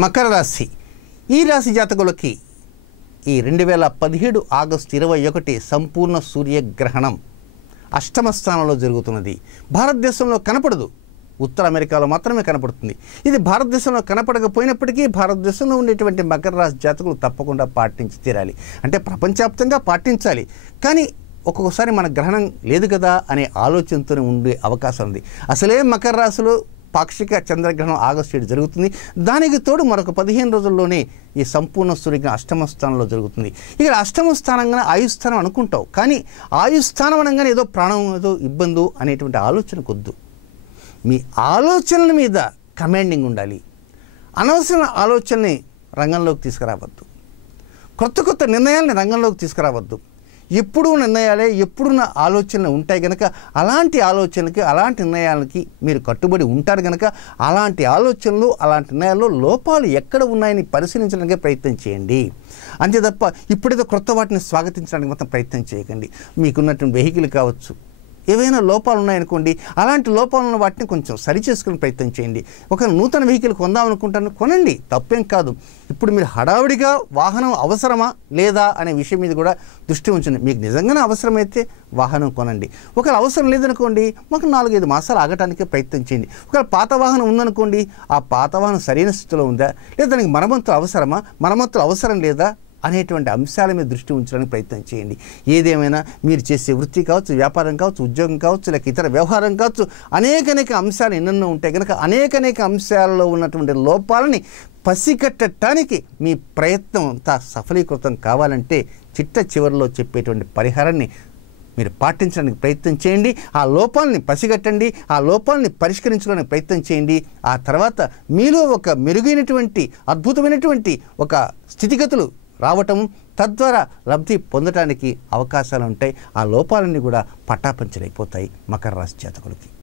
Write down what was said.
మకర రాశి. ఈ రాశి జాతకులకి ఈ 2017 ఆగస్టు 21 సంపూర్ణ సూర్యగ్రహణం అష్టమ స్థానంలో జరుగుతున్నది. భారతదేశంలో కనపడదు, ఉత్తర అమెరికాలో మాత్రమే కనపడుతుంది. ఇది భారతదేశంలో కనపడకపోయినప్పటికీ భారతదేశంలో ఉండేటువంటి మకర రాశి జాతకులు తప్పకుండా పాటించి తీరాలి. అంటే ప్రపంచవ్యాప్తంగా పాటించాలి. కానీ ఒక్కొక్కసారి మన గ్రహణం లేదు కదా అనే ఆలోచనతోనే ఉండే అవకాశం ఉంది. అసలే మకర రాశిలో పాక్షిక చంద్రగ్రహణం ఆగస్టు 7 జరుగుతుంది. దానికి తోడు మరొక 15 రోజుల్లోనే ఈ సంపూర్ణ సూర్యగ్రహణం అష్టమ స్థానంలో జరుగుతుంది. ఇక్కడ అష్టమ స్థానంగానే ఆయుస్థానం అనుకుంటావు, కానీ ఆయుస్థానం అనగానే ఏదో ప్రాణం ఏదో ఇబ్బంది అనేటువంటి ఆలోచన కొద్దు. మీ ఆలోచనల మీద కమాండింగ్ ఉండాలి. అనవసరమైన ఆలోచనని రంగంలోకి తీసుకురావద్దు. కొత్త కొత్త నిర్ణయాలని రంగంలోకి తీసుకురావద్దు. ఎప్పుడూ నిర్ణయాలే, ఎప్పుడున్న ఆలోచనలు ఉంటాయి కనుక అలాంటి ఆలోచనలకి, అలాంటి నిర్ణయాలకి మీరు కట్టుబడి ఉంటారు కనుక అలాంటి ఆలోచనలు, అలాంటి నిర్ణయాల్లో లోపాలు ఎక్కడ ఉన్నాయని పరిశీలించడానికి ప్రయత్నం చేయండి. అంతే తప్ప ఇప్పుడేదో కొత్త వాటిని స్వాగతించడానికి మాత్రం ప్రయత్నం చేయకండి. మీకున్నటువంటి వెహికల్ కావచ్చు, ఏవైనా లోపాలు ఉన్నాయనుకోండి, అలాంటి లోపాలు ఉన్న వాటిని కొంచెం సరిచేసుకునే ప్రయత్నం చేయండి. ఒక నూతన వెహికల్ కొందామనుకుంటాను, కొనండి, తప్పేం కాదు. ఇప్పుడు మీరు హడావుడిగా వాహనం అవసరమా లేదా అనే విషయం మీద కూడా దృష్టి ఉంచండి. మీకు నిజంగానే అవసరమైతే వాహనం కొనండి. ఒకవేళ అవసరం లేదనుకోండి, మాకు 4-5 మాసాలు ఆగటానికి ప్రయత్నం చేయండి. ఒకవేళ పాత వాహనం ఉందనుకోండి, ఆ పాత వాహనం సరైన స్థితిలో ఉందా లేదా, దానికి మరమ్మతులు అవసరమా, మరమ్మతులు అవసరం లేదా అనేటువంటి అంశాల మీద దృష్టి ఉంచడానికి ప్రయత్నం చేయండి. ఏదేమైనా మీరు చేసే వృత్తి కావచ్చు, వ్యాపారం కావచ్చు, ఉద్యోగం కావచ్చు, లేక ఇతర వ్యవహారం కావచ్చు, అనేక అంశాలు ఎన్నెన్నో ఉంటాయి కనుక అనేక అంశాలలో ఉన్నటువంటి లోపాలని పసిగట్టడానికి మీ ప్రయత్నం అంతా సఫలీకృతం కావాలంటే చిట్ట చివరిలో చెప్పేటువంటి పరిహారాన్ని మీరు పాటించడానికి ప్రయత్నం చేయండి. ఆ లోపాలని పసిగట్టండి, ఆ లోపాలని పరిష్కరించడానికి ప్రయత్నం చేయండి. ఆ తర్వాత మీలో ఒక మెరుగైనటువంటి అద్భుతమైనటువంటి ఒక స్థితిగతులు రావటం, తద్వారా లబ్ధి పొందడానికి అవకాశాలు ఉంటాయి. ఆ లోపాలన్నీ కూడా పటాపంచలైపోతాయి మకర రాశి జాతకులకి.